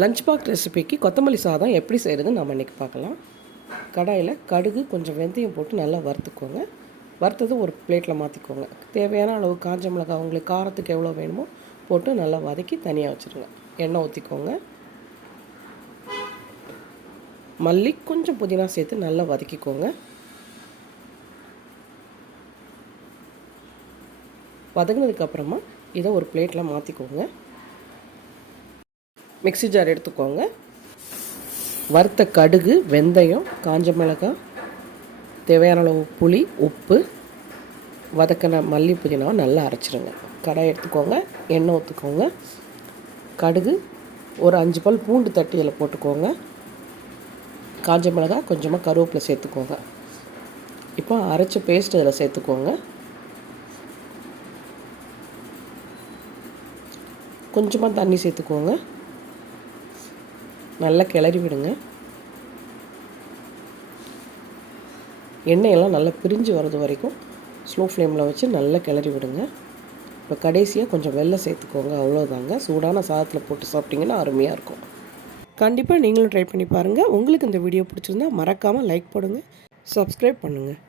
Lunch box ரெசிபிக்கு கொத்தமல்லி சாதம் எப்படி செய்கிறதுன்னு நம்ம இன்றைக்கி பார்க்கலாம். கடாயில் கடுகு கொஞ்சம் வெந்தயம் போட்டு நல்லா வறுத்துக்கோங்க. வறுத்தது ஒரு பிளேட்டில் மாற்றிக்கோங்க. தேவையான அளவு காஞ்ச மிளகாய் உங்களுக்கு காரத்துக்கு எவ்வளோ வேணுமோ போட்டு நல்லா வதக்கி தனியாக வச்சுருங்க. எண்ணெய் ஊற்றிக்கோங்க. மல்லி கொஞ்சம் புதினா சேர்த்து நல்லா வதக்கிக்கோங்க. வதங்கினதுக்கப்புறமா இதை ஒரு பிளேட்டில் மாற்றிக்கோங்க. மிக்ஸி ஜார் எடுத்துக்கோங்க. வறுத்த கடுகு, வெந்தயம், காஞ்ச மிளகாய், தேவையான அளவு புளி, உப்பு, வதக்கின மல்லி புதினாவை நல்லா அரைச்சிருங்க. கடாய் எடுத்துக்கோங்க. எண்ணெய் ஊற்றிக்கோங்க. கடுகு ஒரு 5 பல் பூண்டு தட்டி இதில் போட்டுக்கோங்க. காஞ்ச மிளகாய் கொஞ்சமாக கருவேப்பிலை சேர்த்துக்கோங்க. இப்போ அரைச்ச பேஸ்ட் இதில் சேர்த்துக்கோங்க. கொஞ்சமாக தண்ணி சேர்த்துக்கோங்க. நல்லா கிளறி விடுங்க. எண்ணெயெல்லாம் நல்லா பிரிஞ்சு வர்றது வரைக்கும் ஸ்லோ ஃப்ளேமில் வச்சு நல்லா கிளறி விடுங்க. இப்போ கடைசியாக கொஞ்சம் வெல்லம் சேர்த்துக்கோங்க. அவ்வளோதாங்க. சூடான சாதத்தில் போட்டு சாப்பிட்டிங்கன்னா அருமையாக இருக்கும். கண்டிப்பாக நீங்களும் ட்ரை பண்ணி பாருங்கள். உங்களுக்கு இந்த வீடியோ பிடிச்சிருந்தா மறக்காமல் லைக் போடுங்க, சப்ஸ்கிரைப் பண்ணுங்கள்.